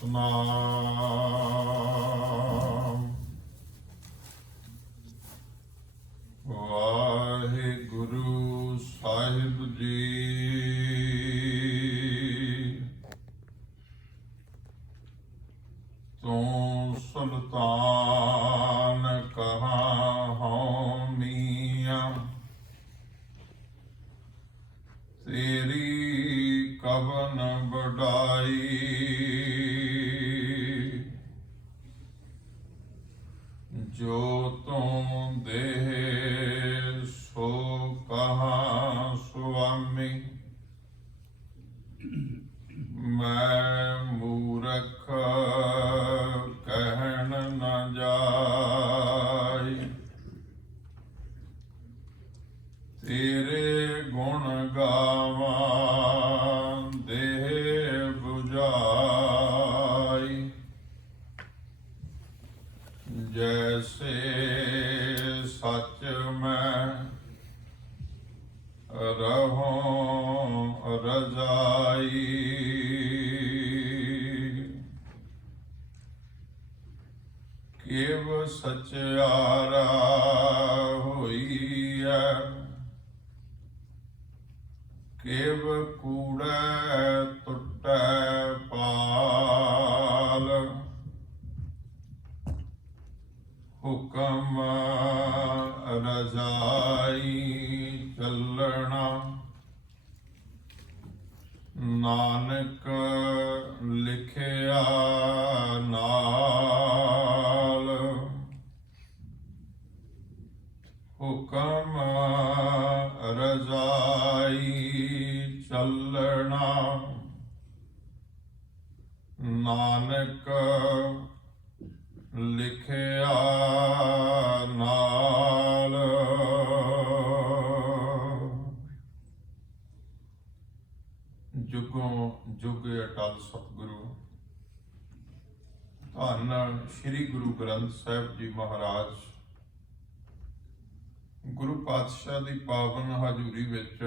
ਸਤਨਾਮ ਵਾਹਿਗੁਰੂ ਸਾਹਿਬ ਜੀ। ਤੂੰ ਸੁਲਤਾਨ ਕਹਾਂ ਹਉ ਮੀਆਂ, ਤੇਰੀ ਕਵਨ ਵਡਾਈ। ਜੋ ਤੂੰ ਦੇਹ ਸੋ ਕਹਾਂ ਸੁਆਮੀ, ਮੈਂ ਮੂਰਖ ਕਹਿਣ ਨ ਜਾਈ। ਤੇਰੇ ਗੁਣ ਗਾਵਾਂ ਦੇਹ ਬੁਝਾਈ। ਜੈਸੇ ਸੱਚ ਮੈਂ ਰਹੂੰ ਰਜ਼ਾਈ। ਕਿਵ ਸਚਿਆਰਾ ਹੋਈ ਹੈ, ਕਿਵ ਕੂੜੈ ਟੁੱਟੈ ਪਾਲ। ਹੁਕਮ ਰਜ਼ਾਈ ਚੱਲਣਾ, ਨਾਨਕ ਲਿਖਿਆ ਨਾਲ। ਹੁਕਮ ਰਜ਼ਾਈ ਚੱਲਣਾ, ਨਾਨਕ ਲਿਖਿਆ ਨਾਲ। ਜੁਗੋਂ ਜੁਗ ਅਟਲ ਸਤਿਗੁਰੂ ਧੰਨ ਸ੍ਰੀ ਗੁਰੂ ਗ੍ਰੰਥ ਸਾਹਿਬ ਜੀ ਮਹਾਰਾਜ ਗੁਰੂ ਪਾਤਸ਼ਾਹ ਦੀ ਪਾਵਨ ਹਜ਼ੂਰੀ ਵਿੱਚ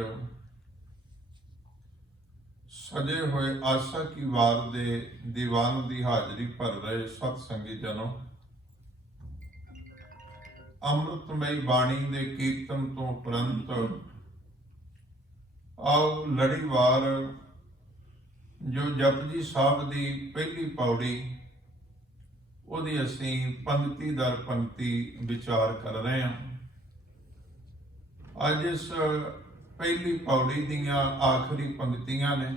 ਸਜੇ ਹੋਏ ਆਸਾ ਕੀ ਵਾਰ ਦੇ ਦੀਵਾਨ ਦੀ ਹਾਜ਼ਰੀ ਭਰ ਰਹੇ ਸਤ ਸੰਗੀ ਜਨੋ, ਅੰਮ੍ਰਿਤਮਈ ਬਾਣੀ ਦੇ ਕੀਰਤਨ ਤੋਂ ਉਪਰੰਤ ਆਓ ਲੜੀਵਾਰ ਜੋ ਜਪਜੀ ਸਾਹਿਬ ਦੀ ਪਹਿਲੀ ਪੌੜੀ ਉਹਦੀ ਅਸੀਂ ਪੰਕਤੀ ਦਰ ਪੰਕਤੀ ਵਿਚਾਰ ਕਰ ਰਹੇ ਹਾਂ। ਅੱਜ ਇਸ ਪਹਿਲੀ ਪੌੜੀ ਦੀਆਂ ਆਖਰੀ ਪੰਕਤੀਆਂ ਨੇ।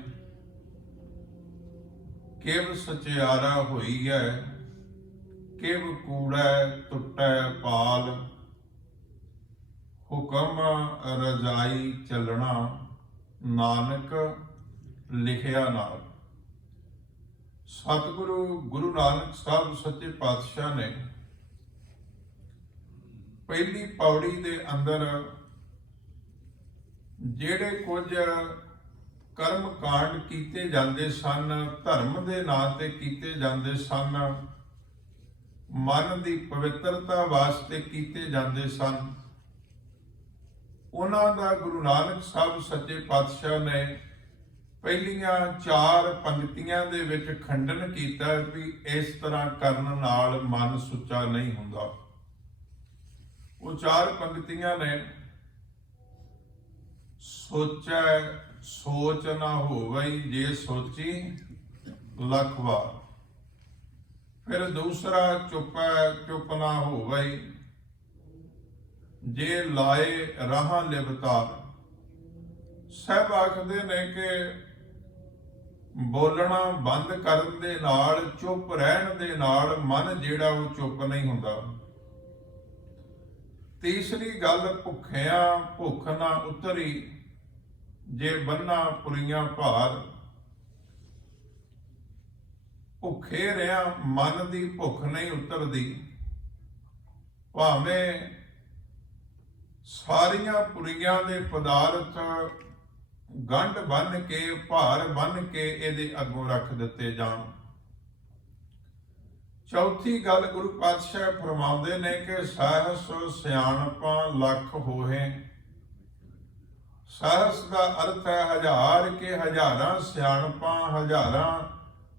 ਕਿਵ ਸਚਿਆਰਾ ਹੋਈ ਹੈ, ਕਿਵ ਕੂੜੈ ਟੁੱਟੈ ਪਾਲ। ਹੁਕਮ ਰਜ਼ਾਈ ਚੱਲਣਾ, ਨਾਨਕ ਲਿਖਿਆ ਨਾਲ। ਸਤਿਗੁਰੂ ਗੁਰੂ ਨਾਨਕ ਸਾਹਿਬ ਸੱਚੇ ਪਾਤਸ਼ਾਹ ਨੇ ਪਹਿਲੀ ਪੌੜੀ ਦੇ ਅੰਦਰ ਜਿਹੜੇ ਕੁਝ ਕਰਮ ਕਾਂਡ ਕੀਤੇ ਜਾਂਦੇ ਸਨ, ਧਰਮ ਦੇ ਨਾਂ ਤੇ ਕੀਤੇ ਜਾਂਦੇ ਸਨ, ਮਨ ਦੀ ਪਵਿੱਤਰਤਾ ਵਾਸਤੇ ਕੀਤੇ ਜਾਂਦੇ ਸਨ, ਉਹਨਾਂ ਦਾ ਗੁਰੂ ਨਾਨਕ ਸਾਹਿਬ ਸੱਚੇ ਪਾਤਸ਼ਾਹ ਨੇ ਪਹਿਲੀਆਂ 4 ਪੰਕਤੀਆਂ ਦੇ ਵਿੱਚ ਖੰਡਨ ਕੀਤਾ ਵੀ ਇਸ ਤਰ੍ਹਾਂ ਕਰਨ ਨਾਲ ਮਨ ਸੁੱਚਾ ਨਹੀਂ ਹੁੰਦਾ। ਉਹ 4 ਪੰਕਤੀਆਂ ਨੇ। ਸੋਚੈ ਸੋਚ ਨਾ ਹੋਵਈ, ਜੇ ਸੋਚੀ ਲੱਖ ਵਾਰ। ਫਿਰ ਦੂਸਰਾ ਚੁੱਪੈ ਚੁੱਪ ਨਾ ਹੋਵਈ, ਜੇ ਲਾਏ ਰਾਹਾਂ ਲਿਵਤਾਰ। ਸਭ ਆਖਦੇ ਨੇ ਕਿ ਬੋਲਣਾ ਬੰਦ ਕਰਨ ਦੇ ਨਾਲ, ਚੁੱਪ ਰਹਿਣ ਦੇ ਨਾਲ ਮਨ ਜਿਹੜਾ ਉਹ ਚੁੱਪ ਨਹੀਂ ਹੁੰਦਾ। ਤੀਸਰੀ ਗੱਲ, ਭੁੱਖਿਆਂ ਭੁੱਖ ਨਾ ਉਤਰੀ, ਜੇ ਬੰਨਾ ਪੁਰੀਆਂ ਭਾਰ। ਭੁੱਖੇ ਰਿਹਾ ਮਨ ਦੀ ਭੁੱਖ ਨਹੀਂ ਉਤਰਦੀ, ਭਾਵੇਂ ਸਾਰੀਆਂ ਪੁਰੀਆਂ ਦੇ ਪਦਾਰਥ ਗੰਢ ਬੰਨ ਕੇ ਭਾਰ ਬੰਨ ਕੇ ਇਹਦੇ ਅੱਗੋਂ ਰੱਖ ਦਿੱਤੇ ਜਾਣ। ਚੌਥੀ ਗੱਲ ਗੁਰੂ ਪਾਤਸ਼ਾਹ ਫਰਮਾਉਂਦੇ ਨੇ ਕਿ ਸਹਸ ਸਿਆਣਪਾਂ ਲੱਖ ਹੋਏ। ਸਹਸ ਦਾ ਅਰਥ ਹੈ ਹਜ਼ਾਰ, ਕੇ ਹਜ਼ਾਰਾਂ ਸਿਆਣਪਾਂ, ਹਜ਼ਾਰਾਂ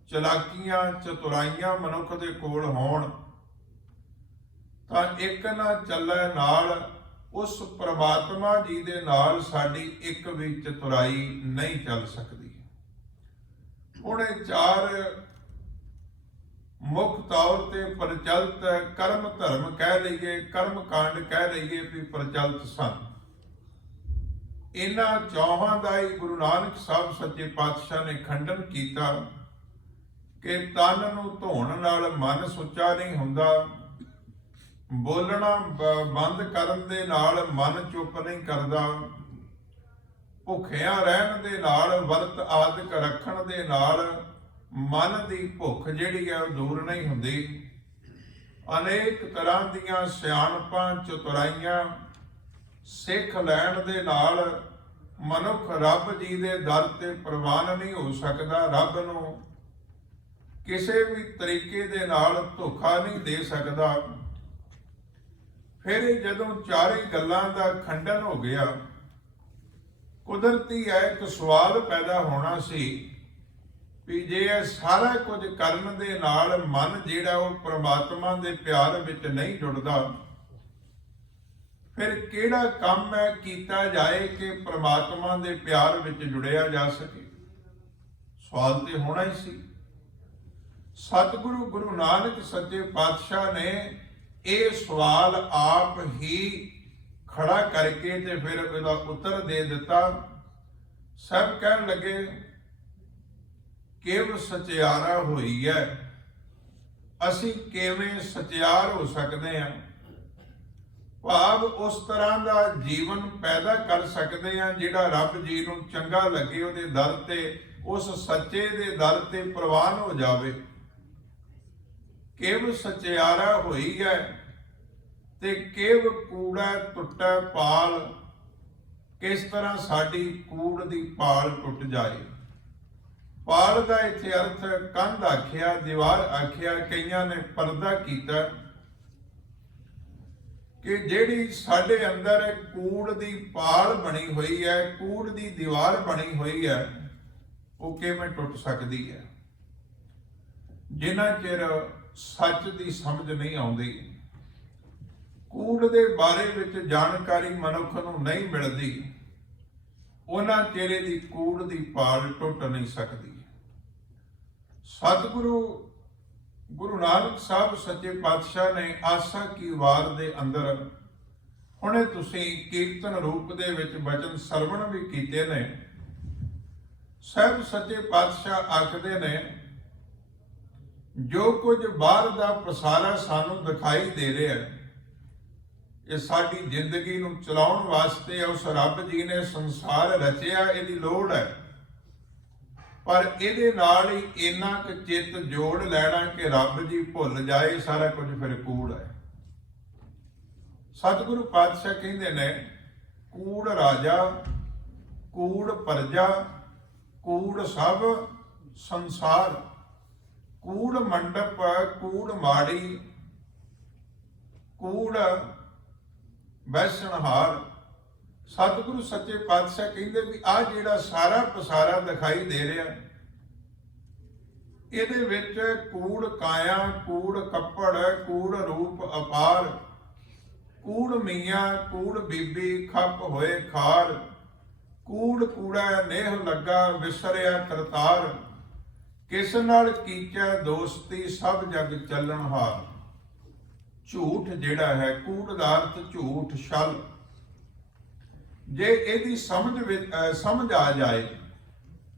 ਚਲਾਕੀਆਂ ਚਤੁਰਾਈਆਂ ਮਨੁੱਖ ਦੇ ਕੋਲ ਹੋਣ ਤਾਂ ਇੱਕ ਨਾ ਚੱਲੇ ਨਾਲ ਉਸ ਪ੍ਰਮਾਤਮਾ ਜੀ ਦੇ ਨਾਲ ਸਾਡੀ ਇੱਕ ਵੀ ਚਤੁਰਾਈ ਨਹੀਂ ਚੱਲ ਸਕਦੀ। ਹੁਣ ਇਹ ਚਾਰ ਮੁੱਖ ਤੌਰ ਤੇ ਪ੍ਰਚਲਿਤ ਕਰਮ ਧਰਮ ਕਹਿ ਲਈਏ, ਕਰਮ ਕਾਂਡ ਕਹਿ ਲਈਏ ਵੀ ਪ੍ਰਚਲਿਤ ਸਨ। ਇਹਨਾਂ ਚੌਹਾਂ ਦਾ ਹੀ ਗੁਰੂ ਨਾਨਕ ਸਾਹਿਬ ਸੱਚੇ ਪਾਤਸ਼ਾਹ ਨੇ ਖੰਡਨ ਕੀਤਾ ਕਿ ਤਨ ਨੂੰ ਧੋਣ ਨਾਲ ਮਨ ਸੁੱਚਾ ਨਹੀਂ ਹੁੰਦਾ, ਬੋਲਣਾ ਬੰਦ ਕਰਨ ਦੇ ਨਾਲ ਮਨ ਚੁੱਪ ਨਹੀਂ ਕਰਦਾ, ਭੁੱਖਿਆਂ ਰਹਿਣ ਦੇ ਨਾਲ, ਵਰਤ ਆਦਿਕ ਰੱਖਣ ਦੇ ਨਾਲ ਮਨ ਦੀ ਭੁੱਖ ਜਿਹੜੀ ਹੈ ਉਹ ਦੂਰ ਨਹੀਂ ਹੁੰਦੀ। ਅਨੇਕ ਤਰ੍ਹਾਂ ਦੀਆਂ ਸਿਆਣਪਾਂ ਚਤੁਰਾਈਆਂ ਸਿੱਖ ਲੈਣ ਦੇ ਨਾਲ ਮਨੁੱਖ ਰੱਬ ਜੀ ਦੇ ਦਰ ਤੇ ਪ੍ਰਵਾਨ ਨਹੀਂ ਹੋ ਸਕਦਾ, ਰੱਬ ਨੂੰ ਕਿਸੇ ਵੀ ਤਰੀਕੇ ਦੇ ਨਾਲ ਧੋਖਾ ਨਹੀਂ ਦੇ ਸਕਦਾ। ਫਿਰ ਜਦੋਂ ਚਾਰੇ ਗੱਲਾਂ ਦਾ ਖੰਡਨ ਹੋ ਗਿਆ, ਕੁਦਰਤੀ ਹੈ ਇੱਕ ਸਵਾਲ ਪੈਦਾ ਹੋਣਾ ਸੀ ਵੀ ਜੇ ਇਹ ਸਾਰਾ ਕੁਝ ਕਰਨ ਦੇ ਨਾਲ ਮਨ ਜਿਹੜਾ ਉਹ ਪ੍ਰਮਾਤਮਾ ਦੇ ਪਿਆਰ ਵਿੱਚ ਨਹੀਂ ਜੁੜਦਾ, ਫਿਰ ਕਿਹੜਾ ਕੰਮ ਹੈ ਕੀਤਾ ਜਾਏ ਕਿ ਪ੍ਰਮਾਤਮਾ ਦੇ ਪਿਆਰ ਵਿੱਚ ਜੁੜਿਆ ਜਾ ਸਕੇ। ਸਵਾਲ ਤੇ ਹੋਣਾ ਹੀ ਸੀ। ਸਤਿਗੁਰੂ ਗੁਰੂ ਨਾਨਕ ਸੱਚੇ ਪਾਤਸ਼ਾਹ ਨੇ ਇਹ ਸਵਾਲ ਆਪ ਹੀ ਖੜਾ ਕਰਕੇ ਤੇ ਫਿਰ ਇਹਦਾ ਉੱਤਰ ਦੇ ਦਿੱਤਾ। ਸਭ ਕਹਿਣ ਲੱਗੇ ਕਿਵ ਸਚਿਆਰਾ ਹੋਈ ਹੈ, ਅਸੀਂ ਕਿਵੇਂ ਸਚਿਆਰ ਹੋ ਸਕਦੇ ਹਾਂ। ਭਾਵ ਉਸ ਤਰ੍ਹਾਂ ਦਾ ਜੀਵਨ ਪੈਦਾ ਕਰ ਸਕਦੇ ਹਾਂ ਜਿਹੜਾ ਰੱਬ ਜੀ ਨੂੰ ਚੰਗਾ ਲੱਗੇ, ਉਹਦੇ ਦਰ ਤੇ, ਉਸ ਸੱਚੇ ਦੇ ਦਰ ਤੇ ਪ੍ਰਵਾਨ ਹੋ ਜਾਵੇ। ਕਿਵ ਸਚਿਆਰਾ ਹੋਈ ਹੈ ਤੇ ਕਿਵ ਕੂੜਾ ਟੁੱਟੈ ਪਾਲ, ਕਿਸ ਤਰ੍ਹਾਂ ਸਾਡੀ ਕੂੜ ਦੀ ਪਾਲ ਟੁੱਟ ਜਾਏ। ਪਾਲ ਦਾ ਇੱਥੇ ਅਰਥ ਕੰਧ ਆਖਿਆ, ਦੀਵਾਰ ਆਖਿਆ, ਕਈਆਂ ਨੇ ਪਰਦਾ ਕੀਤਾ ਕਿ ਜਿਹੜੀ ਸਾਡੇ ਅੰਦਰ ਕੂੜ ਦੀ ਪਾਲ ਬਣੀ ਹੋਈ ਹੈ, ਕੂੜ ਦੀ ਦੀਵਾਰ ਬਣੀ ਹੋਈ ਹੈ, ਉਹ ਕਿਵੇਂ ਟੁੱਟ ਸਕਦੀ ਹੈ। ਜਿੰਨਾ ਚਿਰ ਸੱਚ ਦੀ ਸਮਝ ਨਹੀਂ ਆਉਂਦੀ, ਕੂੜ ਦੇ ਬਾਰੇ ਵਿੱਚ ਜਾਣਕਾਰੀ ਮਨੁੱਖ ਨੂੰ ਨਹੀਂ ਮਿਲਦੀ, ਉਹਨਾਂ ਚਿਹਰੇ ਦੀ ਕੂੜ ਦੀ ਪਾਲ ਟੁੱਟ ਨਹੀਂ ਸਕਦੀ। ਸਤਿਗੁਰੂ ਗੁਰੂ ਨਾਨਕ ਸਾਹਿਬ ਸੱਚੇ ਪਾਤਸ਼ਾਹ ਨੇ ਆਸਾ ਕੀ ਵਾਰ ਦੇ ਅੰਦਰ ਹੁਣੇ ਤੁਸੀਂ ਕੀਰਤਨ ਰੂਪ ਦੇ ਵਿੱਚ ਬਚਨ ਸਰਵਣ ਵੀ ਕੀਤੇ ਨੇ। ਸਾਹਿਬ ਸੱਚੇ ਪਾਤਸ਼ਾਹ ਆਖਦੇ ਨੇ ਜੋ ਕੁਝ ਬਾਹਰ ਦਾ ਪਸਾਰਾ ਸਾਨੂੰ ਦਿਖਾਈ ਦੇ ਰਿਹਾ ਹੈ, ਇਹ ਸਾਡੀ ਜ਼ਿੰਦਗੀ ਨੂੰ ਚਲਾਉਣ ਵਾਸਤੇ ਉਸ ਰੱਬ ਜੀ ਨੇ ਸੰਸਾਰ ਰਚਿਆ, ਇਹਦੀ ਲੋੜ ਹੈ। ਪਰ ਇਹਦੇ ਨਾਲ ਹੀ ਇੰਨਾ ਕੁ ਚਿੱਤ ਜੋੜ ਲੈਣਾ ਕਿ ਰੱਬ ਜੀ ਭੁੱਲ ਜਾਏ, ਸਾਰਾ ਕੁਝ ਫਿਰ ਕੂੜ ਹੈ। ਸਤਿਗੁਰੂ ਪਾਤਸ਼ਾਹ ਕਹਿੰਦੇ ਨੇ ਕੂੜ ਰਾਜਾ, ਕੂੜ ਪਰਜਾ, ਕੂੜ ਸਭ ਸੰਸਾਰ, ਕੂੜ ਮੰਡਪ, ਕੂੜ ਮਾੜੀ, ਕੂੜ ਵੈਸਣਹਾਰ। ਸਤਿਗੁਰੂ ਸੱਚੇ ਪਾਤਸ਼ਾਹ ਕਹਿੰਦੇ ਵੀ ਆਹ ਜਿਹੜਾ ਸਾਰਾ ਪਸਾਰਾ ਦਿਖਾਈ ਦੇ ਰਿਹਾ, ਇਹਦੇ ਵਿੱਚ ਕੂੜ ਕਾਇਆ, ਕੂੜ ਕੱਪੜ, ਕੂੜ ਰੂਪ ਅਪਾਰ, ਕੂੜ ਮੀਆਂ, ਕੂੜ ਬੀਬੀ, ਖੱਪ ਹੋਏ ਖਾਰ, ਕੂੜ ਕੂੜਾ ਨੇਹ ਲੱਗਾ, ਵਿਸਰਿਆ ਕਰਤਾਰ, ਕਿਸ ਨਾਲ ਕੀਚੈ ਦੋਸਤੀ, ਸਭ ਜਗ ਚੱਲਣ ਹਾਰ। ਝੂਠ ਜਿਹੜਾ ਹੈ, ਕੂੜ ਦਾ ਅਰਥ ਝੂਠ, ਛਲ। ਜੇ ਇਹਦੀ ਸਮਝ ਆ ਜਾਏ,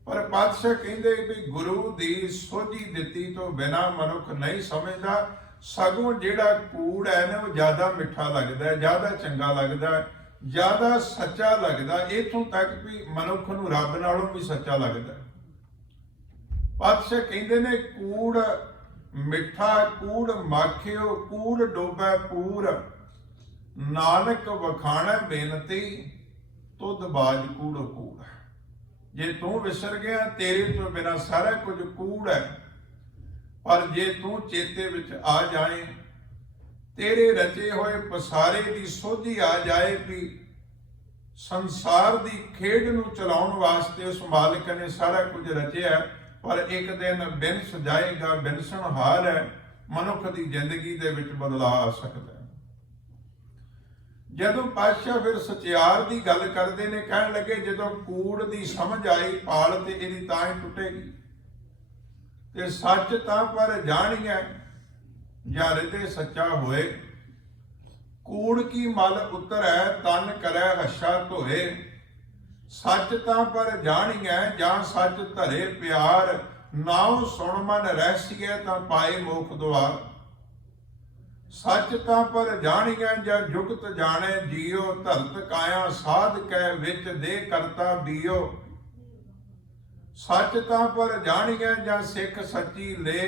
ਪਰ ਪਾਤਸ਼ਾਹ ਕਹਿੰਦੇ ਵੀ ਗੁਰੂ ਦੀ ਸੋਝੀ ਦਿੱਤੀ ਤੋਂ ਬਿਨਾਂ ਮਨੁੱਖ ਨਹੀਂ ਸਮਝਦਾ। ਸਗੋਂ ਜਿਹੜਾ ਕੂੜ ਹੈ ਨਾ ਉਹ ਜ਼ਿਆਦਾ ਮਿੱਠਾ ਲੱਗਦਾ, ਜ਼ਿਆਦਾ ਚੰਗਾ ਲੱਗਦਾ, ਜ਼ਿਆਦਾ ਸੱਚਾ ਲੱਗਦਾ। ਇੱਥੋਂ ਤੱਕ ਵੀ ਮਨੁੱਖ ਨੂੰ ਰੱਬ ਨਾਲੋਂ ਵੀ ਸੱਚਾ ਲੱਗਦਾ। ਪਾਤਸ਼ਾਹ ਕਹਿੰਦੇ ਨੇ ਕੂੜ ਮਿੱਠਾ, ਕੂੜ ਮਾਖਿਓ, ਕੂੜ ਡੋਬੈ ਪੂਰ, ਨਾਨਕ ਵਖਾਣੈ ਬੇਨਤੀ, ਤੁਧ ਬਾਜ ਕੂੜੋ ਕੂੜ। ਜੇ ਤੂੰ ਵਿਸਰ ਗਿਆ, ਤੇਰੇ ਤੋਂ ਬਿਨਾਂ ਸਾਰਾ ਕੁਝ ਕੂੜ ਹੈ। ਪਰ ਜੇ ਤੂੰ ਚੇਤੇ ਵਿੱਚ ਆ ਜਾਏ, ਤੇਰੇ ਰਚੇ ਹੋਏ ਪਸਾਰੇ ਦੀ ਸੋਝੀ ਆ ਜਾਏ ਵੀ ਸੰਸਾਰ ਦੀ ਖੇਡ ਨੂੰ ਚਲਾਉਣ ਵਾਸਤੇ ਉਸ ਮਾਲਕ ਨੇ ਸਾਰਾ ਕੁਝ ਰਚਿਆ, ਪਰ ਇੱਕ ਦਿਨ ਬਿਨਸ ਜਾਏਗਾ, ਬਿਨਸਣਹਾਰ ਹੈ। ਮਨੁੱਖ ਦੀ ਜ਼ਿੰਦਗੀ ਦੇ ਵਿੱਚ ਬਦਲਾਅ ਆ ਸਕਦਾ ਹੈ। ਜਦੋਂ ਪਾਤਸ਼ਾਹ ਫਿਰ ਸਚਿਆਰ ਦੀ ਗੱਲ ਕਰਦੇ ਨੇ, ਕਹਿਣ ਲੱਗੇ ਜਦੋਂ ਕੂੜ ਦੀ ਸਮਝ ਆਈ ਪਾਲ ਤੇ ਇਹਦੀ ਤਾਂ ਹੀ ਟੁੱਟੇਗੀ। ਤੇ ਸੱਚ ਤਾਂ ਪਰ ਜਾਣੀਐ ਜਾਂ ਹਿਰਦੇ ਸੱਚਾ ਹੋਏ। ਕੂੜ ਕੀ ਮਲ ਉਤਰੈ ਤਨ ਕਰੈ ਹੱਛਾ ਧੋਏ। ਸੱਚ ਤਾਂ ਪਰ ਜਾਣੀਐ ਜਾਂ ਸੱਚ ਧਰੇ ਪਿਆਰ। ਨਾਉ ਸੁਣ ਮਨ ਰਹਿਸੀਐ ਤਾਂ ਪਾਏ ਮੋਖ ਦੁਆਰ। ਸੱਚ ਤਾਂ ਪਰ ਜਾਣੀਐ ਜਾਂ ਜੁਗਤ ਜਾਣੈ ਜੀਓ। ਧਰਤ ਕਾਇਆ ਸਾਧ ਕੈ ਵਿੱਚ ਦੇ ਕਰਤਾ ਬੀਓ। ਸੱਚ ਤਾਂ ਪਰ ਜਾਣੀਐ ਜਾਂ ਸਿੱਖ ਸੱਚੀ ਲੈ।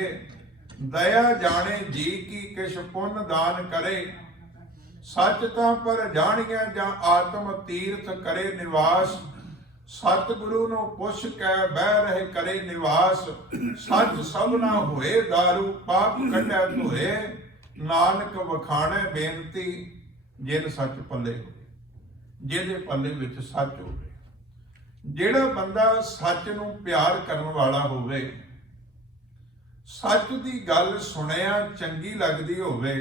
ਦਇਆ ਜਾਣੇ ਜੀ ਕੀ ਕਿਛ ਪੁੰਨ ਦਾਨ ਕਰੇ। ਸੱਚ ਤਾਂ ਪਰ ਜਾਣੀਐ ਜਾਂ ਆਤਮ ਤੀਰਥ ਕਰੇ ਨਿਵਾਸ। ਸਤਿਗੁਰੂ ਨੂੰ ਪੁੱਛ ਕੇ ਬਹਿ ਰਹੇ ਕਰੇ ਨਿਵਾਸ। ਸੱਚ ਸਭਨਾ ਹੋਏ ਦਾਰੂ ਪਾਪ ਕੱਢੈ ਧੋਏ। ਨਾਨਕ ਵਖਾਣੈ ਬੇਨਤੀ ਜਿਨ ਸੱਚ ਪੱਲੇ ਹੋਵੇ। ਜਿਹਦੇ ਪੱਲੇ ਵਿੱਚ ਸੱਚ ਹੋਵੇ। ਜਿਹੜਾ ਬੰਦਾ ਸੱਚ ਨੂੰ ਪਿਆਰ ਕਰਨ ਵਾਲਾ ਹੋਵੇ, ਸੱਚ ਦੀ ਗੱਲ ਸੁਣਿਆ ਚੰਗੀ ਲੱਗਦੀ ਹੋਵੇ।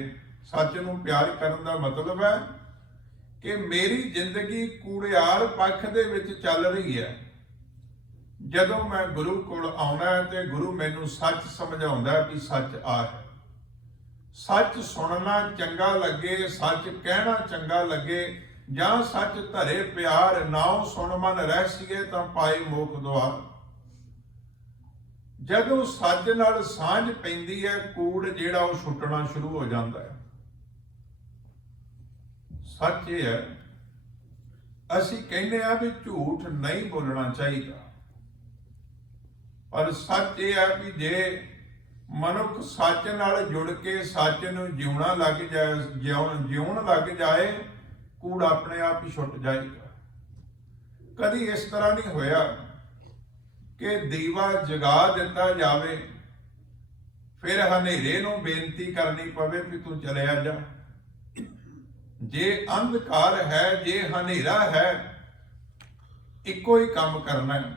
ਸੱਚ ਨੂੰ ਪਿਆਰ ਕਰਨ ਦਾ ਮਤਲਬ ਹੈ ਕਿ ਮੇਰੀ ਜ਼ਿੰਦਗੀ ਕੂੜਿਆਰ ਪੱਖ ਦੇ ਵਿੱਚ ਚੱਲ ਰਹੀ ਹੈ। ਜਦੋਂ ਮੈਂ ਗੁਰੂ ਕੋਲ ਆਉਣਾ ਤੇ ਗੁਰੂ ਮੈਨੂੰ ਸੱਚ ਸਮਝਾਉਂਦਾ ਵੀ ਸੱਚ ਆ ਹੈ। ਸੱਚ ਸੁਣਨਾ ਚੰਗਾ ਲੱਗੇ, ਸੱਚ ਕਹਿਣਾ ਚੰਗਾ ਲੱਗੇ, ਜਾਂ ਸੱਚ ਧਰੇ ਪਿਆਰ। ਨਾਉ ਸੁਣ ਮਨ ਰਹਿਸੀਏ ਤਾਂ ਪਾਏ ਮੋਖ ਦੁਆਰ। ਜਦੋਂ ਸੱਚ ਨਾਲ ਸਾਂਝ ਪੈਂਦੀ ਹੈ, ਕੂੜ ਜਿਹੜਾ ਉਹ ਛੁੱਟਣਾ ਸ਼ੁਰੂ ਹੋ ਜਾਂਦਾ ਹੈ। ਸੱਚ ਇਹ ਹੈ, ਅਸੀਂ ਕਹਿੰਦੇ ਆ ਵੀ ਝੂਠ ਨਹੀਂ ਬੋਲਣਾ ਚਾਹੀਦਾ, ਪਰ ਸੱਚ ਇਹ ਹੈ ਵੀ ਜੇ ਮਨੁੱਖ ਸੱਚ ਨਾਲ ਜੁੜ ਕੇ ਸੱਚ ਨੂੰ ਜਿਉਣਾ ਲੱਗ ਜਾਏ, ਜਿਉਣ ਲੱਗ ਜਾਏ, ਕੂੜ ਆਪਣੇ ਆਪ ਹੀ ਛੁੱਟ ਜਾਏਗਾ। ਕਦੀ ਇਸ ਤਰ੍ਹਾਂ ਨਹੀਂ ਹੋਇਆ ਕਿ ਦੀਵਾ ਜਗਾ ਦਿੱਤਾ ਜਾਵੇ, ਫਿਰ ਹਨੇਰੇ ਨੂੰ ਬੇਨਤੀ ਕਰਨੀ ਪਵੇ ਵੀ ਤੂੰ ਚਲਿਆ ਜਾ। ਜੇ ਅੰਧਕਾਰ ਹੈ, ਜੇ ਹਨੇਰਾ ਹੈ, ਇੱਕੋ ਹੀ ਕੰਮ ਕਰਨਾ ਹੈ,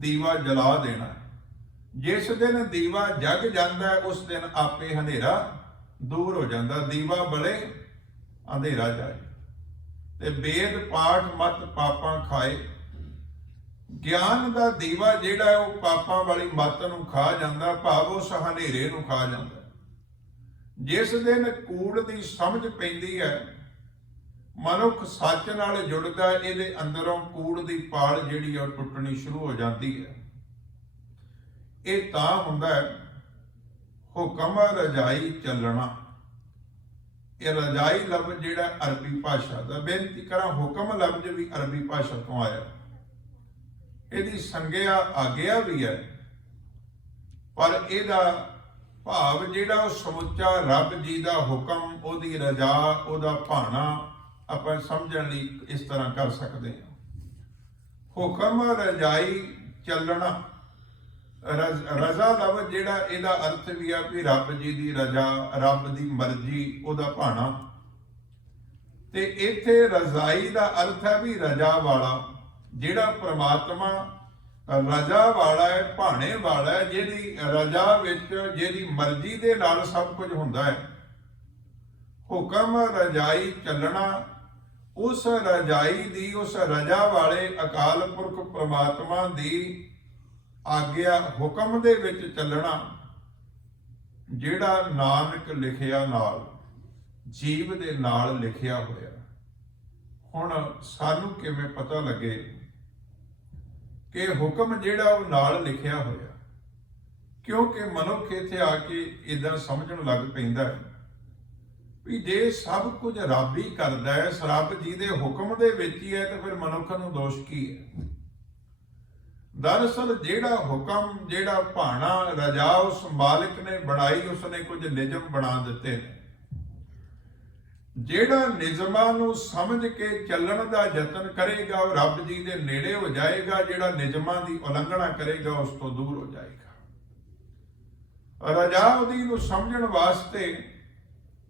ਦੀਵਾ ਜਲਾ ਦੇਣਾ ਹੈ। ਜਿਸ ਦਿਨ ਦੀਵਾ ਜਗ ਜਾਂਦਾ ਹੈ, ਉਸ ਦਿਨ ਆਪੇ ਹਨੇਰਾ ਦੂਰ ਹੋ ਜਾਂਦਾ। ਦੀਵਾ ਬਲੇ ਅੰਧੇਰਾ ਜਾਏ। ਤੇ ਵੇਦ ਪਾਠ ਮਤ ਪਾਪਾਂ ਖਾਏ। ਗਿਆਨ ਦਾ ਦੀਵਾ ਜਿਹੜਾ ਹੈ ਉਹ ਪਾਪਾਂ ਵਾਲੀ ਮੱਤ ਨੂੰ ਖਾ ਜਾਂਦਾ, ਭਾਵ ਉਸ ਹਨੇਰੇ ਨੂੰ ਖਾ ਜਾਂਦਾ। ਜਿਸ ਦਿਨ ਕੂੜ ਦੀ ਸਮਝ ਪੈਂਦੀ ਹੈ, ਮਨੁੱਖ ਸੱਚ ਨਾਲ ਜੁੜਦਾ, ਇਹਦੇ ਅੰਦਰੋਂ ਕੂੜ ਦੀ ਪਾਲ ਜਿਹੜੀ ਉਹ ਟੁੱਟਣੀ ਸ਼ੁਰੂ ਹੋ ਜਾਂਦੀ ਹੈ। ਇਹ ਤਾਂ ਹੁੰਦਾ ਹੈ ਹੁਕਮ ਰਜਾਈ ਚੱਲਣਾ। ਇਹ ਰਜਾਈ ਲਫ਼ਜ਼ ਜਿਹੜਾ ਅਰਬੀ ਭਾਸ਼ਾ ਦਾ, ਬੇਨਤੀ ਕਰਾਂ ਹੁਕਮ ਲਫ਼ਜ਼ ਵੀ ਅਰਬੀ ਭਾਸ਼ਾ ਤੋਂ ਆਇਆ। ਇਹਦੀ ਸੰਗਿਆ ਆਗਿਆ ਵੀ ਹੈ, ਪਰ ਇਹਦਾ ਭਾਵ ਜਿਹੜਾ ਉਹ ਸਮੁੱਚਾ ਰੱਬ ਜੀ ਦਾ ਹੁਕਮ, ਉਹਦੀ ਰਜ਼ਾ, ਉਹਦਾ ਭਾਣਾ ਆਪਾਂ ਸਮਝਣ ਲਈ ਇਸ ਤਰ੍ਹਾਂ ਕਰ ਸਕਦੇ ਹਾਂ। ਹੁਕਮ ਰਜਾਈ ਚੱਲਣਾ। ਰਜ਼ਾ ਲਫ਼ਜ਼ ਜਿਹੜਾ ਇਹਦਾ ਅਰਥ ਵੀ ਆ ਵੀ ਰੱਬ ਜੀ ਦੀ ਰਜ਼ਾ, ਰੱਬ ਦੀ ਮਰਜ਼ੀ, ਉਹਦਾ ਭਾਣਾ। ਤੇ ਇੱਥੇ ਰਜ਼ਾਈ ਦਾ ਅਰਥ ਹੈ ਵੀ ਰਜ਼ਾ ਵਾਲਾ। ਜਿਹੜਾ ਪ੍ਰਮਾਤਮਾ ਰਜ਼ਾ ਵਾਲਾ ਹੈ, ਭਾਣੇ ਵਾਲਾ ਹੈ, ਜਿਹਦੀ ਰਜ਼ਾ ਵਿੱਚ, ਜਿਹਦੀ ਮਰਜ਼ੀ ਦੇ ਨਾਲ ਸਭ ਕੁਝ ਹੁੰਦਾ ਹੈ। ਹੁਕਮ ਰਜਾਈ ਚੱਲਣਾ। ਉਸ ਰਜਾਈ ਦੀ, ਉਸ ਰਜ਼ਾ ਵਾਲੇ ਅਕਾਲ ਪੁਰਖ ਪ੍ਰਮਾਤਮਾ ਦੀ ਆਗਿਆ, ਹੁਕਮ ਦੇ ਵਿੱਚ ਚੱਲਣਾ, ਜਿਹੜਾ ਨਾਨਕ ਲਿਖਿਆ ਨਾਲ, ਜੀਵ ਦੇ ਨਾਲ ਲਿਖਿਆ ਹੋਇਆ। ਹੁਣ ਸਾਨੂੰ ਕਿਵੇਂ ਪਤਾ ਲੱਗੇ ਕਿ ਹੁਕਮ ਜਿਹੜਾ ਉਹ ਨਾਲ ਲਿਖਿਆ ਹੋਇਆ? ਕਿਉਂਕਿ ਮਨੁੱਖ ਇੱਥੇ ਆ ਕੇ ਇਦਾਂ ਸਮਝਣ ਲੱਗ ਪੈਂਦਾ ਹੈ ਵੀ ਜੇ ਸਭ ਕੁਝ ਰੱਬ ਹੀ ਕਰਦਾ ਹੈ, ਰੱਬ ਜੀ ਦੇ ਹੁਕਮ ਦੇ ਵਿੱਚ ਹੀ ਹੈ, ਤਾਂ ਫਿਰ ਮਨੁੱਖ ਨੂੰ ਦੋਸ਼ ਕੀ ਹੈ? ਦਰਅਸਲ ਜਿਹੜਾ ਹੁਕਮ, ਜਿਹੜਾ ਭਾਣਾ, ਰਜਾ ਉਸ ਮਾਲਿਕ ਨੇ ਬਣਾਈ, ਉਸਨੇ ਕੁਝ ਨਿਯਮ ਬਣਾ ਦਿੱਤੇ ਨੇ। ਜਿਹੜਾ ਨਿਯਮਾਂ ਨੂੰ ਸਮਝ ਕੇ ਚੱਲਣ ਦਾ ਯਤਨ ਕਰੇਗਾ, ਉਹ ਰੱਬ ਜੀ ਦੇ ਨੇੜੇ ਹੋ ਜਾਏਗਾ। ਜਿਹੜਾ ਨਿਯਮਾਂ ਦੀ ਉਲੰਘਣਾ ਕਰੇਗਾ, ਉਸ ਤੋਂ ਦੂਰ ਹੋ ਜਾਏਗਾ। ਰਜਾ ਉਹਦੀ ਨੂੰ ਸਮਝਣ ਵਾਸਤੇ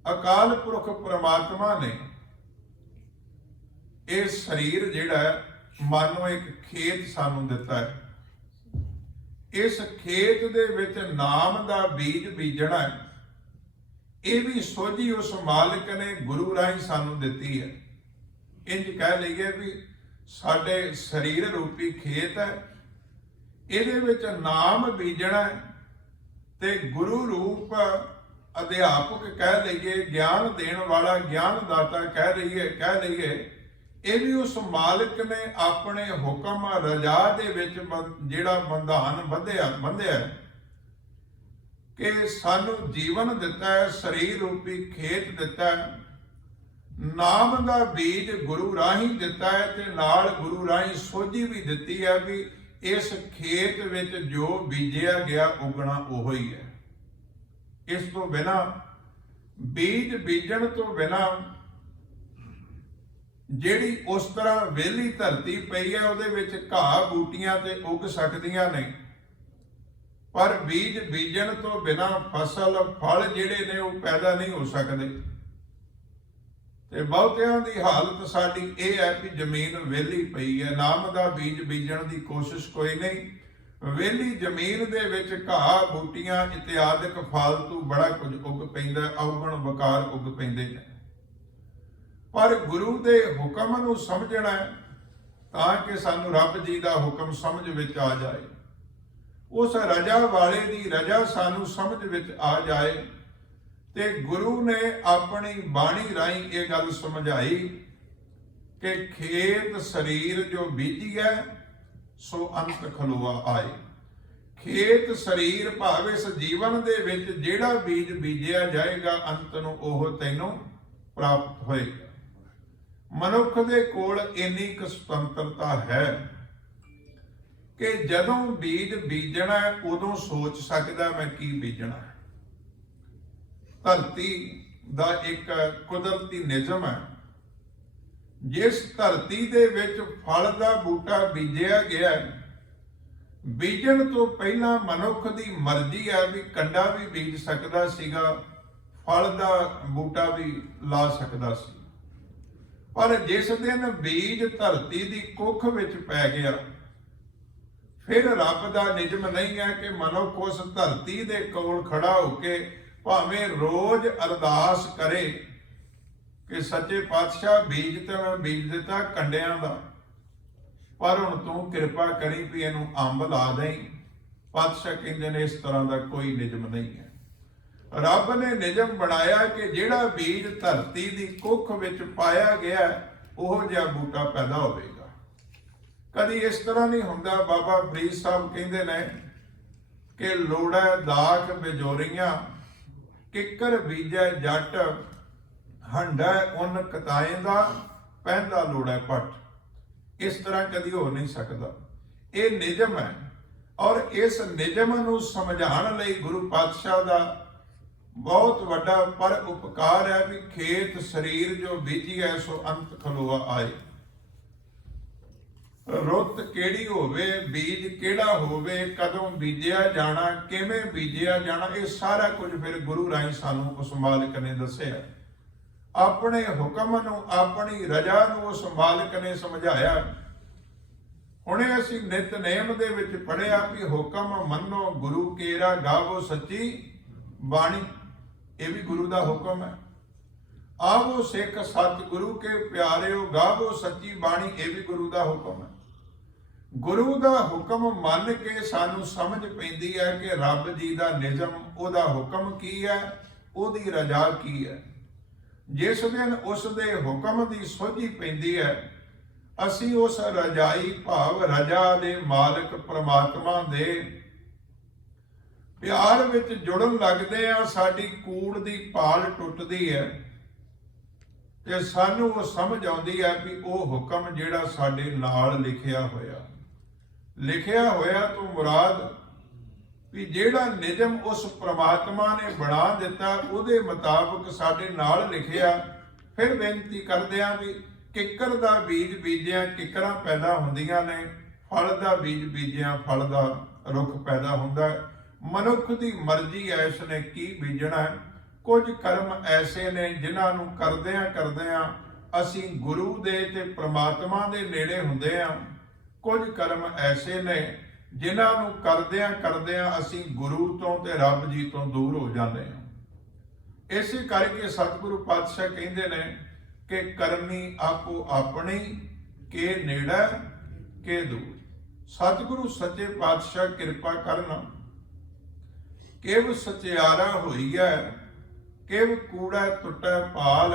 ਅਕਾਲ ਪੁਰਖ ਪ੍ਰਮਾਤਮਾ ਨੇ ਇਹ ਸਰੀਰ ਜਿਹੜਾ ਹੈ, ਮਾਨੋ ਇੱਕ ਖੇਤ ਸਾਨੂੰ ਦਿੱਤਾ ਹੈ। ਇਸ ਖੇਤ ਦੇ ਵਿੱਚ ਨਾਮ ਦਾ ਬੀਜ ਬੀਜਣਾ ਹੈ। ਇਹ ਵੀ ਸੋਝੀ ਉਸ ਮਾਲਕ ਨੇ ਗੁਰੂ ਰਾਹੀਂ ਸਾਨੂੰ ਦਿੱਤੀ ਹੈ। ਇੰਜ ਕਹਿ ਲਈਏ ਵੀ ਸਾਡੇ ਸਰੀਰ ਰੂਪੀ ਖੇਤ ਹੈ, ਇਹਦੇ ਵਿੱਚ ਨਾਮ ਬੀਜਣਾ ਹੈ ਤੇ ਗੁਰੂ ਰੂਪ ਅਧਿਆਪਕ ਕਹਿ ਲਈਏ, ਗਿਆਨ ਦੇਣ ਵਾਲਾ ਗਿਆਨਦਾਤਾ ਕਹਿ ਲਈਏ, ਇਹ ਵੀ ਉਸ ਮਾਲਕ ਨੇ ਆਪਣੇ ਹੁਕਮ ਰਜਾ ਦੇ ਵਿੱਚ ਜਿਹੜਾ ਬੰਧਾਨ ਬੰਧਿਆ ਕਿ ਸਾਨੂੰ ਜੀਵਨ ਦਿੱਤਾ ਹੈ, ਸਰੀਰ ਰੂਪੀ ਖੇਤ ਦਿੱਤਾ ਹੈ, ਨਾਮ ਦਾ ਬੀਜ ਗੁਰੂ ਰਾਹੀਂ ਦਿੱਤਾ ਹੈ ਤੇ ਨਾਲ ਗੁਰੂ ਰਾਹੀਂ ਸੋਝੀ ਵੀ ਦਿੱਤੀ ਹੈ ਵੀ ਇਸ ਖੇਤ ਵਿੱਚ ਜੋ ਬੀਜਿਆ ਗਿਆ ਉਗਣਾ ਉਹੋ ਹੀ ਹੈ। ਇਸ ਤੋਂ ਬਿਨਾਂ ਬੀਜ ਬੀਜਣ ਤੋਂ ਬਿਨਾਂ ਜਿਹੜੀ ਉਸ ਤਰ੍ਹਾਂ ਵਿਹਲੀ ਧਰਤੀ ਪਈ ਹੈ ਉਹਦੇ ਵਿੱਚ ਘਾਹ ਬੂਟੀਆਂ ਤੇ ਉੱਗ ਸਕਦੀਆਂ ਨੇ, ਪਰ ਬੀਜ ਬੀਜਣ ਤੋਂ ਬਿਨਾਂ ਫਸਲ ਫਲ ਜਿਹੜੇ ਨੇ ਉਹ ਪੈਦਾ ਨਹੀਂ ਹੋ ਸਕਦੇ। ਤੇ ਬਹੁਤਿਆਂ ਦੀ ਹਾਲਤ ਸਾਡੀ ਇਹ ਹੈ ਕਿ ਜ਼ਮੀਨ ਵਿਹਲੀ ਪਈ ਹੈ, ਨਾਮ ਦਾ ਬੀਜ ਬੀਜਣ ਦੀ ਕੋਸ਼ਿਸ਼ ਕੋਈ ਨਹੀਂ। ਵਿਹਲੀ ਜ਼ਮੀਨ ਦੇ ਵਿੱਚ ਘਾਹ ਬੂਟੀਆਂ ਇਤਿਆਦਿਕ ਫਾਲਤੂ ਬੜਾ ਕੁਝ ਉੱਗ ਪੈਂਦਾ, ਔਗਣ ਵਕਾਰ ਉੱਗ ਪੈਂਦੇ ਨੇ। ਪਰ ਗੁਰੂ ਦੇ ਹੁਕਮ ਨੂੰ ਸਮਝਣਾ ਤਾਂ ਕਿ ਸਾਨੂੰ ਰੱਬ ਜੀ ਦਾ ਹੁਕਮ ਸਮਝ ਵਿੱਚ ਆ ਜਾਏ, ਉਸ ਰਜਾ ਵਾਲੇ ਦੀ ਰਜਾ ਸਾਨੂੰ ਸਮਝ ਵਿੱਚ ਆ ਜਾਏ। ਤੇ ਗੁਰੂ ਨੇ ਆਪਣੀ ਬਾਣੀ ਰਾਹੀਂ ਇਹ ਗੱਲ ਸਮਝਾਈ ਕਿ ਖੇਤ ਸਰੀਰ ਜੋ ਬੀਜੀਐ ਸੋ ਅੰਤ ਖਲੋਆ ਆਏ। ਖੇਤ ਸਰੀਰ ਭਾਵ ਇਸ ਜੀਵਨ ਦੇ ਵਿੱਚ ਜਿਹੜਾ ਬੀਜ ਬੀਜਿਆ ਜਾਏਗਾ ਅੰਤ ਨੂੰ ਉਹ ਤੈਨੂੰ ਪ੍ਰਾਪਤ ਹੋਏਗਾ। ਮਨੁੱਖ ਦੇ ਕੋਲ ਇੰਨੀ ਕੁ ਸੁਤੰਤਰਤਾ ਹੈ ਕਿ ਜਦੋਂ ਬੀਜ ਬੀਜਣਾ ਉਦੋਂ ਸੋਚ ਸਕਦਾ ਮੈਂ ਕੀ ਬੀਜਣਾ ਹੈ। ਧਰਤੀ ਦਾ ਇੱਕ ਕੁਦਰਤੀ ਨਿਯਮ ਹੈ, ਜਿਸ ਧਰਤੀ ਦੇ ਵਿੱਚ ਫਲ ਦਾ ਬੂਟਾ ਬੀਜਿਆ ਗਿਆ, ਬੀਜਣ ਤੋਂ ਪਹਿਲਾਂ ਮਨੁੱਖ ਦੀ ਮਰਜ਼ੀ ਹੈ ਵੀ ਕੰਡਾ ਵੀ ਬੀਜ ਸਕਦਾ ਸੀਗਾ, ਫਲ ਦਾ ਬੂਟਾ ਵੀ ਲਾ ਸਕਦਾ ਸੀ। ਪਰ ਜਿਸ ਦਿਨ ਬੀਜ ਧਰਤੀ ਦੀ ਕੁੱਖ ਵਿੱਚ ਪੈ ਗਿਆ, ਫਿਰ ਰੱਬ ਦਾ ਨਿਯਮ ਨਹੀਂ ਹੈ ਕਿ ਮਨੁੱਖ ਉਸ ਧਰਤੀ ਦੇ ਕੋਲ ਖੜਾ ਹੋ ਕੇ ਭਾਵੇਂ ਰੋਜ਼ ਅਰਦਾਸ ਕਰੇ ਕਿ ਸੱਚੇ ਪਾਤਸ਼ਾਹ ਬੀਜ ਤੇ ਮੈਂ ਬੀਜ ਦਿੱਤਾ ਕੰਡਿਆਂ ਦਾ, ਪਰ ਹੁਣ ਤੂੰ ਕਿਰਪਾ ਕਰੀ ਵੀ ਇਹਨੂੰ ਅੰਬ ਲਾ ਦੇਈਂ। ਪਾਤਸ਼ਾਹ ਕਹਿੰਦੇ ਨੇ ਇਸ ਤਰ੍ਹਾਂ ਦਾ ਕੋਈ ਨਿਯਮ ਨਹੀਂ ਹੈ। ਰੱਬ ਨੇ ਨਿਯਮ ਬਣਾਇਆ ਕਿ ਜਿਹੜਾ ਬੀਜ ਧਰਤੀ ਦੀ ਕੁੱਖ ਵਿੱਚ ਪਾਇਆ ਗਿਆ ਉਹ ਜਿਹਾ ਬੂਟਾ ਪੈਦਾ ਹੋਵੇਗਾ। ਕਦੀ ਇਸ ਤਰ੍ਹਾਂ ਨਹੀਂ ਹੁੰਦਾ। ਬਾਬਾ ਫਰੀਦ ਸਾਹਿਬ ਕਹਿੰਦੇ ਨੇ ਕਿ ਲੋੜਾ ਦਾਖ ਬਿਜੋਰੀਆਂ, ਕਿੱਕਰ ਬੀਜੈ ਜੱਟ, ਹੰਡਾ ਉਨ ਕਤਾਏ ਦਾ, ਪਹਿੰਦਾ ਲੋੜਾ ਪੱਟ। ਇਸ ਤਰ੍ਹਾਂ ਕਦੀ ਹੋ ਨਹੀਂ ਸਕਦਾ। ਇਹ ਨਿਯਮ ਹੈ ਔਰ ਇਸ ਨਿਯਮ ਨੂੰ ਸਮਝਾਉਣ ਲਈ ਗੁਰੂ ਪਾਤਸ਼ਾਹ ਦਾ ਬਹੁਤ ਵੱਡਾ ਪਰ ਉਪਕਾਰ ਹੈ ਵੀ ਖੇਤ ਸਰੀਰ ਜੋ ਬੀਜੀਐ ਸੋ ਅੰਤ ਖਲੋਆ ਆਏ। ਰੁੱਤ ਕਿਹੜੀ ਹੋਵੇ, ਬੀਜ ਕਿਹੜਾ ਹੋਵੇ, ਕਦੋਂ ਬੀਜਿਆ ਜਾਣਾ, ਕਿਵੇਂ ਬੀਜਿਆ ਜਾਣਾ, ਇਹ ਸਾਰਾ ਕੁਝ ਫਿਰ ਗੁਰੂ ਰਾਹੀਂ ਸਾਨੂੰ ਉਸ ਮਾਲਕ ਨੇ ਦੱਸਿਆ। ਆਪਣੇ ਹੁਕਮ ਨੂੰ, ਆਪਣੀ ਰਜਾ ਨੂੰ ਉਸ ਮਾਲਕ ਨੇ ਸਮਝਾਇਆ। ਹੁਣੇ ਅਸੀਂ ਨਿਤਨੇਮ ਦੇ ਵਿੱਚ ਪੜ੍ਹਿਆ ਵੀ ਹੁਕਮ ਮੰਨੋ ਗੁਰੂ ਕੇਰਾ, ਗਾਵੋ ਸੱਚੀ ਬਾਣੀ। ਇਹ ਵੀ ਗੁਰੂ ਦਾ ਹੁਕਮ ਹੈ। ਆਵੋ ਸਿੱਖ ਸਤ ਗੁਰੂ ਕੇ ਪਿਆਰਿਓ, ਗਾਵੋ ਸੱਚੀ ਬਾਣੀ। ਇਹ ਵੀ ਗੁਰੂ ਦਾ ਹੁਕਮ ਹੈ। ਗੁਰੂ ਦਾ ਹੁਕਮ ਮੰਨ ਕੇ ਸਾਨੂੰ ਸਮਝ ਪੈਂਦੀ ਹੈ ਕਿ ਰੱਬ ਜੀ ਦਾ ਨਿਯਮ, ਉਹਦਾ ਹੁਕਮ ਕੀ ਹੈ, ਉਹਦੀ ਰਜਾ ਕੀ ਹੈ। ਜਿਸ ਦਿਨ ਉਸ ਦੇ ਹੁਕਮ ਦੀ ਸੋਝੀ ਪੈਂਦੀ ਹੈ, ਅਸੀਂ ਉਸ ਰਜਾਈ ਭਾਵ ਰਜਾ ਦੇ ਮਾਲਕ ਪ੍ਰਮਾਤਮਾ ਦੇ ਪਿਆਰ ਵਿੱਚ ਜੁੜਨ ਲੱਗਦੇ ਆ। ਸਾਡੀ ਕੂੜ ਦੀ ਭਾਲ ਟੁੱਟਦੀ ਹੈ ਤੇ ਸਾਨੂੰ ਉਹ ਸਮਝ ਆਉਂਦੀ ਹੈ ਵੀ ਉਹ ਹੁਕਮ ਜਿਹੜਾ ਸਾਡੇ ਨਾਲ ਲਿਖਿਆ ਹੋਇਆ ਤੋਂ ਮੁਰਾਦ ਵੀ ਜਿਹੜਾ ਨਿਯਮ ਉਸ ਪ੍ਰਮਾਤਮਾ ਨੇ ਬਣਾ ਦਿੱਤਾ ਉਹਦੇ ਮੁਤਾਬਕ ਸਾਡੇ ਨਾਲ ਲਿਖਿਆ। ਫਿਰ ਬੇਨਤੀ ਕਰਦੇ ਆ ਵੀ ਕਿੱਕਰ ਦਾ ਬੀਜ ਬੀਜਿਆ ਕਿੱਕਰਾਂ ਪੈਦਾ ਹੁੰਦੀਆਂ ਨੇ, ਫਲ ਦਾ ਬੀਜ ਬੀਜਿਆ ਫਲ ਦਾ ਰੁੱਖ ਪੈਦਾ ਹੁੰਦਾ ਹੈ। ਮਨੁੱਖ ਦੀ ਮਰਜ਼ੀ ਹੈ ਇਸਨੇ ਕੀ ਬੀਜਣਾ ਹੈ। ਕੁਝ ਕਰਮ ਐਸੇ ਨੇ ਜਿਨ੍ਹਾਂ ਨੂੰ ਕਰਦਿਆਂ ਅਸੀਂ ਗੁਰੂ ਦੇ ਤੇ ਪ੍ਰਮਾਤਮਾ ਦੇ ਨੇੜੇ ਹੁੰਦੇ ਹਾਂ। ਕੁਝ ਕਰਮ ਐਸੇ ਨੇ ਜਿਨ੍ਹਾਂ ਨੂੰ ਕਰਦਿਆਂ ਕਰਦਿਆਂ ਅਸੀਂ ਗੁਰੂ ਤੋਂ ਤੇ ਰੱਬ ਜੀ ਤੋਂ ਦੂਰ ਹੋ ਜਾਂਦੇ ਹਾਂ। ਇਸੇ ਕਰਕੇ ਸਤਿਗੁਰੂ ਪਾਤਸ਼ਾਹ ਕਹਿੰਦੇ ਨੇ ਕਿ ਕਰਨੀ ਆਪੋ ਆਪਣੀ ਕੇ ਨੇੜੇ ਕੇ ਦੂਰ। ਸਤਿਗੁਰੂ ਸੱਚੇ ਪਾਤਸ਼ਾਹ ਕਿਰਪਾ ਕਰਨ, ਕਿਵ ਸਚਿਆਰਾ ਹੋਈਐ, ਕਿਵ ਕੂੜਾ ਟੁੱਟੈ ਪਾਲ,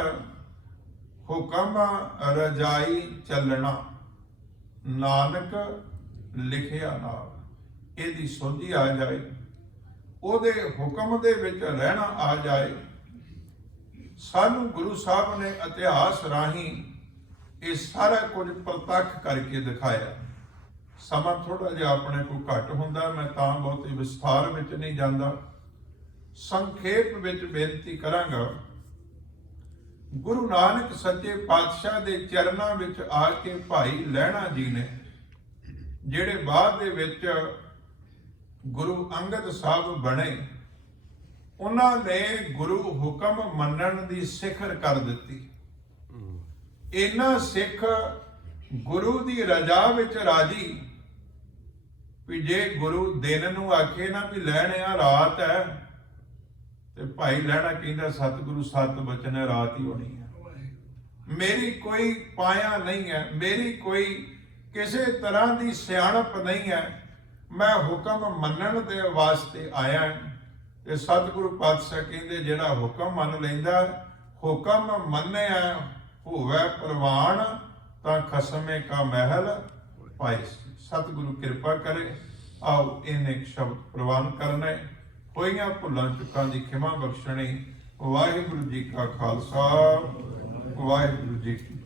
ਹੁਕਮ ਰਜਾਈ ਚੱਲਣਾ, ਨਾਨਕ ਲਿਖਿਆ ਨਾਲ। ਇਹਦੀ ਸੋਝੀ ਆ ਜਾਏ, ਉਹਦੇ ਹੁਕਮ ਦੇ ਵਿੱਚ ਰਹਿਣਾ ਆ ਜਾਏ। ਸਾਨੂੰ ਗੁਰੂ ਸਾਹਿਬ ਨੇ ਇਤਿਹਾਸ ਰਾਹੀਂ ਇਹ ਸਾਰਾ ਕੁਝ ਪ੍ਰਤੱਖ ਕਰਕੇ ਦਿਖਾਇਆ। ਸਮਾਂ ਥੋੜਾ ਜਿਹਾ ਆਪਣੇ ਕੋਲ ਘੱਟ ਹੁੰਦਾ, ਮੈਂ ਤਾਂ ਬਹੁਤੀ ਵਿਸਥਾਰ ਵਿੱਚ ਨਹੀਂ ਜਾਂਦਾ। ਸੰਖੇਪ ਵਿੱਚ ਬੇਨਤੀ ਕਰਾਂਗਾ, ਗੁਰੂ ਨਾਨਕ ਸੱਚੇ ਪਾਤਸ਼ਾਹ ਦੇ ਚਰਨਾਂ ਵਿੱਚ ਆ ਕੇ ਭਾਈ ਲਹਿਣਾ ਜੀ ਨੇ, ਜਿਹੜੇ ਬਾਅਦ ਦੇ ਵਿੱਚ ਗੁਰੂ ਅੰਗਦ ਸਾਹਿਬ ਬਣੇ, ਉਹਨਾਂ ਨੇ ਗੁਰੂ ਹੁਕਮ ਮੰਨਣ ਦੀ ਸਿਖਰ ਕਰ ਦਿੱਤੀ। ਇਹਨਾਂ ਸਿੱਖ ਗੁਰੂ ਦੀ ਰਜ਼ਾ ਵਿੱਚ ਰਾਜੀ ਵੀ ਜੇ ਗੁਰੂ ਦਿਨ ਨੂੰ ਆਖੇ ਨਾ ਵੀ ਲੈਣਿਆ ਰਾਤ ਹੈ, ਤੇ ਭਾਈ ਲਹਿਣਾ ਕਹਿੰਦਾ ਸਤਿਗੁਰੂ ਸਤ ਬਚਨ ਹੈ, ਰਾਤ ਹੀ ਹੋਣੀ ਹੈ। ਮੇਰੀ ਕੋਈ ਪਾਇਆ ਨਹੀਂ ਹੈ, ਮੇਰੀ ਕੋਈ ਕਿਸੇ ਤਰ੍ਹਾਂ ਦੀ ਸਿਆਣਪ ਨਹੀਂ ਹੈ, ਮੈਂ ਹੁਕਮ ਮੰਨਣ ਦੇ ਵਾਸਤੇ ਆਇਆ। ਤੇ ਸਤਿਗੁਰੂ ਪਾਤਸ਼ਾਹ ਕਹਿੰਦੇ ਜਿਹੜਾ ਹੁਕਮ ਮੰਨ ਲੈਂਦਾ, ਹੁਕਮ ਮੰਨਿਆ ਹੋਵੇ ਪ੍ਰਵਾਨ, ਤਾਂ ਖਸਮੇ ਕਾ ਮਹਿਲ ਪਾਈ। ਸਤਿਗੁਰੂ ਕਿਰਪਾ ਕਰੇ। ਆਓ ਇਹਨੇ ਇੱਕ ਸ਼ਬਦ ਪ੍ਰਵਾਨ ਕਰਨੇ, ਹੋਈਆਂ ਭੁੱਲਾਂ ਚੁੱਕਾਂ ਦੀ ਖਿਮਾ ਬਖਸ਼ਣੀ। ਵਾਹਿਗੁਰੂ ਜੀ ਕਾ ਖਾਲਸਾ, ਵਾਹਿਗੁਰੂ ਜੀ ਕੀ